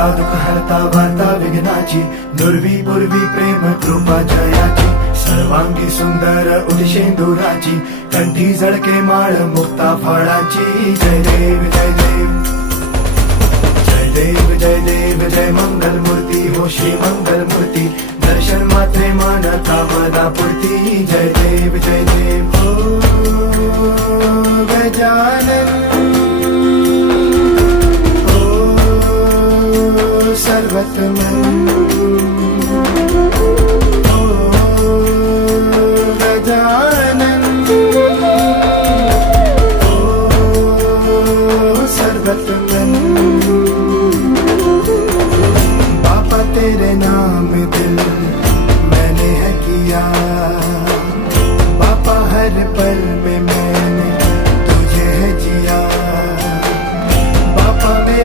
हरता दुःख हरता वार्ता विघ्नाची, नुरवी पूर्वी प्रेम कृपा जयाची, सर्वांगी सुंदर उदिशेंदुराची, कंठी झळके माळ मुक्ता फळाची। जय देव जय देव जय देव जय देव जय मंगल मूर्ती हो श्री मंगल मूर्ती, दर्शन मात्रे मन कामना पूर्ती। जय देव जय देव हो गजानन हो सर्वतमन।